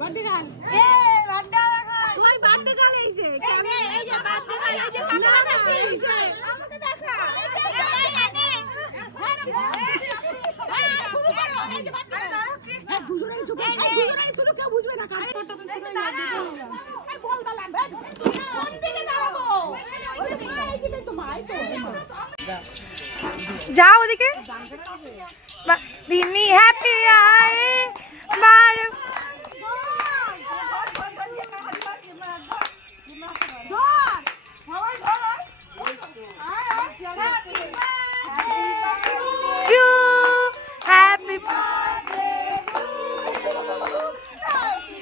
birthday girl ওই birthday girl এই যে এই যে বার্থডে গার্ল এই যে আমাকে দেখা দুজনের চোখে দুজনের তুই কেউ বুঝবে না কার ফটো তুমি এই বল দালান কোন দিকে দাঁড়াবো এই দিকে তো ভাই তো যাও ওদিকে দিনি happy I bar you happy birthday to you happy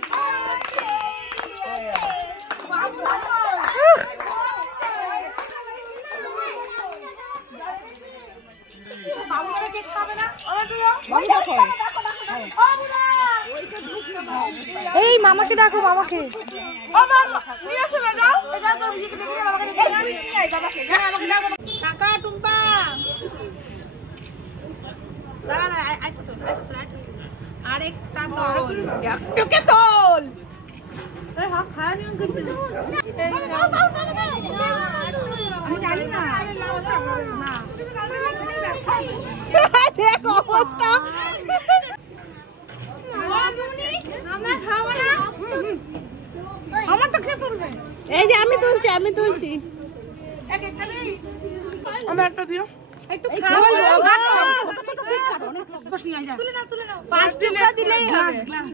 বাবুরা কেক খাবে না এই মামাকে ডাকো মামাকে ও মামা নিয়ে আসো না যাও যাও তোর বিয়ে কেটে দিয়ে বাবাকে ডেকে নিয়ে আয় বাবাকে যা আমাকে ডাকো কাকা টুম্পা দাঁড়া দাঁড়া আই তো আরেকটা তোল একটুকে তোল আরে হ্যাঁ খায় নিয়ম করতে আমি জানি না না দেখ অবস্থা আমরা খাবো না আমার তো খেতে পারবে এই যে আমি তুলছি আমার একটা দিও একটু খাও ছোট ছোট পিস কাটো অনেক লোক বসে নিয়ে যা তুলে নাও 5 টুকরা দিলেই হবে